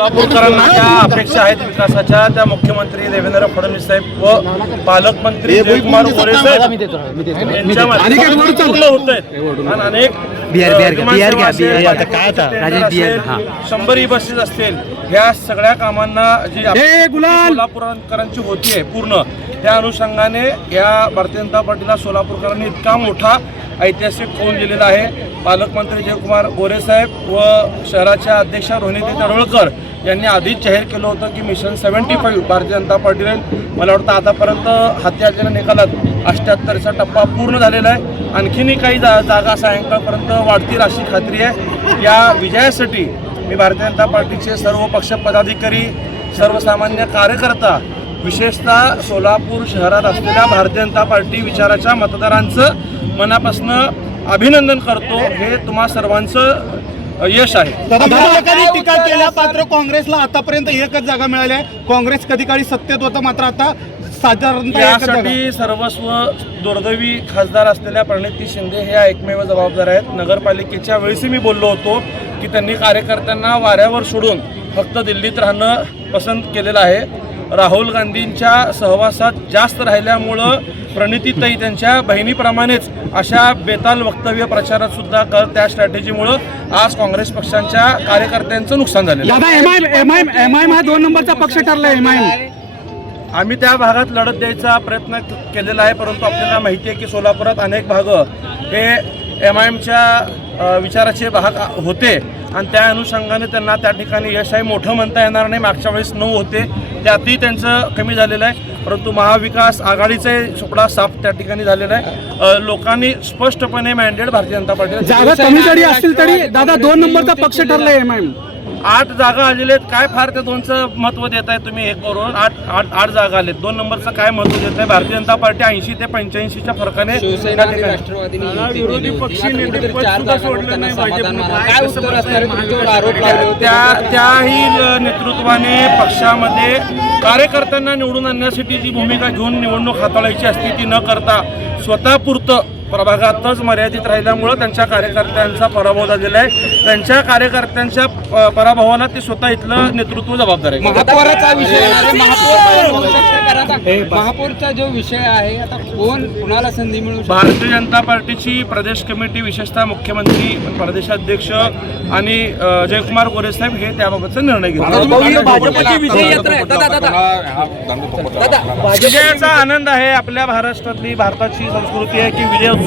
सोलापूरकरांना ज्या अपेक्षा आहेत विकासाच्या त्या मुख्यमंत्री देवेंद्र फडणवीस साहेब व पालकमंत्री जयकुमार गोरे साहेब यांच्यामध्ये पूर्ण होत आहेत आणि अनेक शंभरी बसेस असतील ह्या सगळ्या कामांना जी सोलापूरकरांची होती पूर्ण त्या अनुषंगाने या भारतीय जनता पार्टीला सोलापूरकरांनी इतका मोठा ऐतिहासिक फोन दिलेला आहे। पालकमंत्री जयकुमार गोरे साहेब व शहराच्या अध्यक्षा रोहिणी तडवळकर यांनी आधीच जाहीर केलं होतं की मिशन 75 भारतीय जनता पार्टीने मला वाटतं आतापर्यंत हाती आलेल्या निकालात 78चा टप्पा पूर्ण झालेला आहे। आणखीनही काही जागा सायंकाळपर्यंत वाढतील अशी खात्री आहे। या विजयासाठी मी भारतीय जनता पार्टीचे सर्व पक्ष पदाधिकारी सर्वसामान्य कार्यकर्ता विशेषतः सोलापूर शहरात असलेल्या भारतीय जनता पार्टी विचाराच्या मतदारांचं मनापासून अभिनंदन करतो। हे तुम्हा सर्वांचं यश आहे। टीका केल्या मात्र काँग्रेसला आतापर्यंत एकच जागा मिळाली आहे। काँग्रेस कधी काळी सत्तेत होतं मात्र आता साधारणतः यासाठी सर्वस्व दुर्दैवी खासदार असलेल्या प्रणिती शिंदे हे एकमेव जबाबदार आहेत। नगरपालिकेच्या वेळेसही मी बोललो होतो की त्यांनी कार्यकर्त्यांना वाऱ्यावर सोडून फक्त दिल्लीत राहणं पसंत केलेलं आहे। राहुल गांधींच्या सहवासात जास्त राहिल्यामुळं प्रणितीताई त्यांच्या बहिणीप्रमाणेच अशा बेताल वक्तव्य प्रचारात सुद्धा त्या स्ट्रॅटेजीमुळं आज काँग्रेस पक्षांच्या कार्यकर्त्यांचं नुकसान झालेलं आहे। एमआयएम हा 2 नंबरचा पक्ष ठरला। एमआयएम आम्ही त्या भागात लढत द्यायचा प्रयत्न केलेला आहे, परंतु आपल्याला माहिती आहे की सोलापुरात अनेक भाग हे एमआयएमच्या विचाराचे भाग होते आणि त्या अनुषंगाने त्यांना त्या ठिकाणी यश आहे मोठं म्हणता येणार नाही। मागच्या वेळेस 9 होते त्यातही त्यांचं कमी झालेलं आहे, परंतु महाविकास आघाडीचा सुपडा साफ त्या ठिकाणी झालेला आहे। लोकांनी स्पष्टपणे मॅन्डेट भारतीय जनता पार्टीला जागा कमी जरी असतील तरी दादा 2 नंबरचा पक्ष ठरला एमआयएम। 8 जागा आलेले आहेत, काय फार त्या 2चं महत्व देत आहे तुम्ही? 1 करून 8 जागा आलेत, 2 नंबरचं काय महत्व देत आहे? भारतीय जनता पार्टी 80 ते 85च्या फरकाने विरोधी पक्ष सोडलं नाही त्याही नेतृत्वाने पक्षामध्ये कार्यकर्त्यांना निवडून आणण्यासाठी जी भूमिका घेऊन निवडणूक हाताळायची असते ती न करता स्वतःपुरतं प्रभागातच मर्यादित राहिल्यामुळं त्यांच्या कार्यकर्त्यांचा पराभव झालेला आहे। त्यांच्या कार्यकर्त्यांच्या पराभवाला ते स्वतः इथलं नेतृत्व जबाबदार आहे। महत्त्वाचा विषय महापौरचा जो विषय आहे आता कोण कुणाला संधी मिळू शकते? भारतीय जनता पार्टीची प्रदेश कमिटी विशेषतः मुख्यमंत्री प्रदेशाध्यक्ष आणि जयकुमार गोरे साहेब हे त्याबाबतचा निर्णय घेतात। विजयाचा आनंद आहे। आपल्या महाराष्ट्रातली भारताची संस्कृती आहे की विजय उत्सव